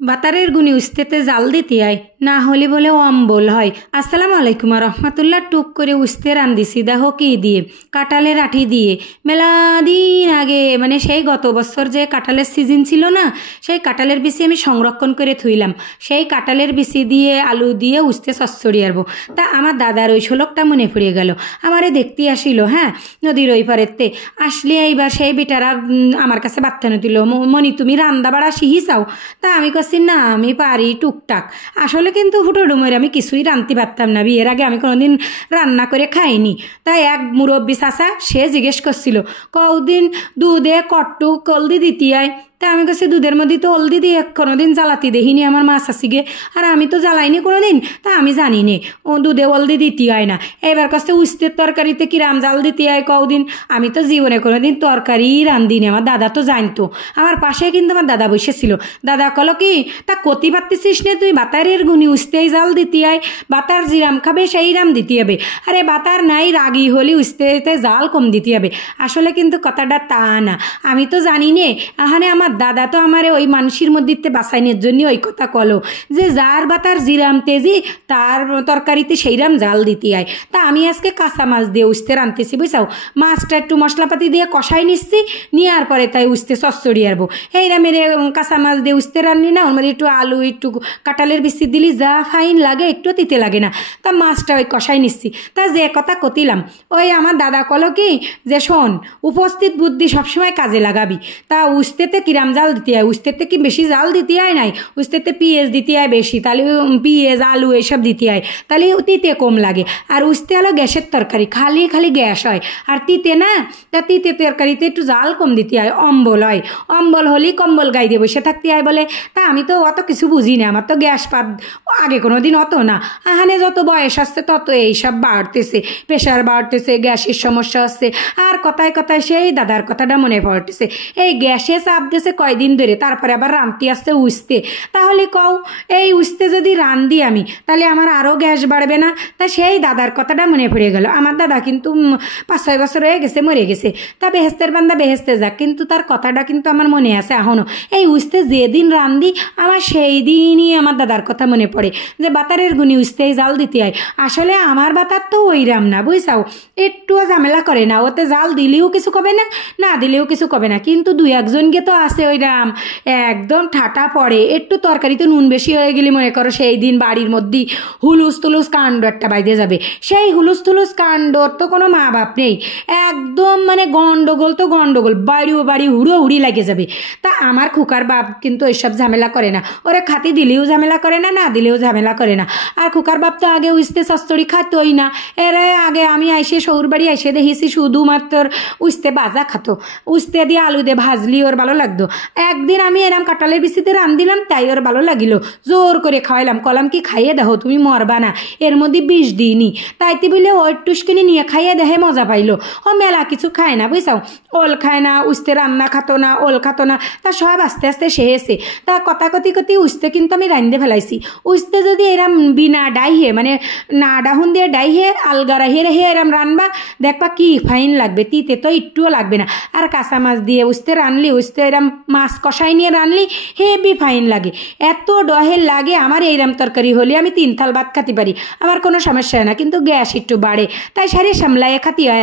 বাতারের গুনি উস্তেতে জাল দিতে হয়, না হলে বলে অম্বল হয়। আসসালামু আলাইকুম রহমতুল্লাহ। টুক করে উস্তে রান্ধিছি দেখো কি দিয়ে, কাঁঠালের আঠি দিয়ে। মেলা দিন আগে মানে সেই গত বছর যে কাঁঠালের সিজন ছিল না, সেই কাঁঠালের বিচি আমি সংরক্ষণ করে থুইলাম। সেই কাঁঠালের বিচি দিয়ে আলু দিয়ে উস্তে চচ্চড়ি আরবো। তা আমার দাদার ওই শোলকটা মনে পড়ে গেল, আমারে দেখতে আসিল। হ্যাঁ, নদীর ওই পারেতে আসলে এইবার সেই বেটারা আমার কাছে বার্তানো দিল, মনি তুমি রান্না বাড়া শিহি চাও? তা আমি না আমি পারি টুকটাক। আসলে কিন্তু ফুটো ডুমের আমি কিছুই রাঁধতে পারতাম না, বিয়ের আগে আমি কোনোদিন রান্না করে খাইনি। তাই এক মুরব্বী চাচা সে জিজ্ঞেস করছিল কদিন দুধে কট্টু কলদি দিতে হয়। তা আমি কাছে দুধের মধ্যে তো হলদি দিয়ে কোনোদিন জ্বালাতি দেখিনি আমার মা শাশিকে, আর আমি তো জ্বালাইনি কোনোদিন, তা আমি জানি নে ও দুধে হলদি দিতে হয় না। এবার কাছে উস্তের তরকারিতে কিরাম জাল দিতে হয় কদিন, আমি তো জীবনে কোনোদিন তরকারি রান্ধিনি। আমার দাদা তো জানতো, আমার পাশে কিন্তু আমার দাদা বসেছিল। দাদা কলো কি তা কতি পারতেছিস নে তুই, বাতারের গুনি উস্তেই জাল দিতে হয়, বাতার জিরাম খাবে সেই রাম দিতে হবে। আরে বাতার নাই রাগি হলে উস্তেতে জাল কম দিতে হবে। আসলে কিন্তু কথাটা তা না, আমি তো জানি নে। আহানে আমার দাদা তো আমার ওই মানুষের মধ্যে বাঁচাইনের জন্য ওই কথা কলো যে যার বা তার জিরাম তেজি তার তরকারিতে সেইরাম জাল দিতে হয়। তা আমি আজকে কাঁচা মাছ দিয়ে উস্তে রাঁধতেছি, বুঝছাও। মাছটা একটু মশলাপাতি দিয়ে কষাই নিচ্ছি, নেওয়ার পরে তাই উস্তে চচ্চড়ি আরবো। এইরা মেরে কাঁচা মাছ দিয়ে উস্তে রান্নি না, ওর মধ্যে একটু আলু একটু কাঁঠালের বিচি দিলি যা ফাইন লাগে, একটু তিতে লাগে না। তা মাছটা ওই কষাই নিচ্ছি। তা যে কথা কতিলাম, ওই আমার দাদা কলো কি যে শোন, উপস্থিত বুদ্ধি সবসময় কাজে লাগাবি। তা উস্তেতে কিরাম জাল দিতে হয়, উস্তেতে কি বেশি জাল দিতে হয় নাই, উস্তেতে পেঁয়াজ দিতে হয় বেশি, তাহলে পেঁয়াজ আলু এসব দিতে হয়, তাহলে তিতে কম লাগে। আর উস্তে হলো গ্যাসের তরকারি, খালি খালি গ্যাস হয়। আর তিতে না, তা তিতে তরকারিতে একটু জাল কম দিতে হয়, অম্বল হয়। অম্বল হলেই কম্বল গাই দিয়ে বসে থাকতে হয় বলে। তা আমি তো অত কিছু বুঝি না, আমার তো গ্যাস পাত আগে কোনো দিন অত না। আহানে যত বয়স আসছে তত এইসব বাড়তেছে, প্রেশার বাড়তেছে, গ্যাসের সমস্যা হচ্ছে। আর কথায় কথায় সেই দাদার কথাটা মনে পড়তেছে, এই গ্যাসে চাপ দিয়েছে কয়দিন ধরে, তারপরে আবার রাঁধতে আসছে উস্তে। তাহলে কও এই উস্তে যদি রাঁধি আমি, তাহলে আমার আরও গ্যাস বাড়বে না? তা সেই দাদার কথাটা মনে পড়ে গেল। আমার দাদা কিন্তু 5-6 বছর হয়ে গেছে, মরে গেছে। তা বেহেস্তের বান্দা বেহেস্তে যাক, কিন্তু তার কথাটা কিন্তু আমার মনে আছে এখনও। এই উস্তে যেদিন রাঁধি আমার সেই দিনই আমার দাদার কথা মনে পড়ে যে বাতারের গুনি উস্তেই জাল দিতে হয়। আসলে আমার বাতার তো ওইরাম না, বুঝছাও, একটুও ঝামেলা করে না, ওতে জাল দিলেও কিছু কবে না, না দিলেও কিছু কবে না। কিন্তু 2-1জনকে তো আছে ওইরাম একদম ঠাটা পড়ে, একটু তরকারিতে নুন বেশি হয়ে গেলে মনে করো সেই দিন বাড়ির মধ্যে হুলুস তুলুস কাণ্ড একটা বাইতে যাবে। সেই হুলুস তুলুস কাণ্ডর তো কোনো মা বাপ নেই, একদম মানে গন্ডগোল তো গন্ডগোল, বাড়ি হুড়ি লাগে যাবে। তা আমার খুকার বাপ কিন্তু ওইসব ঝামেলা করে না, ওরা খাতি দিলেও ঝামেলা করে না, না দিলেও ঝামেলা করে না। আর খুকার বাপ তো আগে উস্তে চচ্চড়ি খাতোই না। এরা আগে আমি আইসে শহুর বাড়ি আইসে দেখেছি শুধুমাত্র উস্তে ভাজা খাতো, উস্তে দিয়ে আলু দিয়ে ভাজলি ওর ভালো লাগতো। একদিন আমি এরম কাঁঠালের বিচিতে রান্ধিলাম, তাই ওর ভালো লাগিল, জোর করে খাওয়াইলাম, কলাম কি খাইয়ে দেখো তুমি মরবা না, এর মধ্যে বিষ দিইনি। তাইতে বলে ওর টুসকিনি নিয়ে খাইয়ে দেখে মজা পাইলো। ও মেলা কিছু খায় না, বুঝছাও, ওল খায় না, উস্তে রান্না খাতো না, ওল খাতো না। তা সব আস্তে আস্তে শেষে তা কথা কতি উস্তে কিন্তু আমি রান্ধতে ফেলাইছি। উস্তে যদি এরম বিনা ডাইহে মানে না ডাহুন দিয়ে ডাইহে আলগা রাহিয়ে রেহে এরম রানবা, দেখবা কি ফাইন লাগবে, তিতে তো একটুও লাগবে না। আর কাঁচা মাছ দিয়ে উস্তে রানলি, উস্তে এরম মাছ কষাই নিয়ে রানলি হেভি ফাইন লাগে, এত ডহের লাগে। আমার এইরম তরকারি হলে আমি 3 থাল ভাত খাতে পারি, আমার কোনো সমস্যা হয় না। কিন্তু গ্যাস একটু বাড়ে, তাই সারি সামলায় খাতি হয়।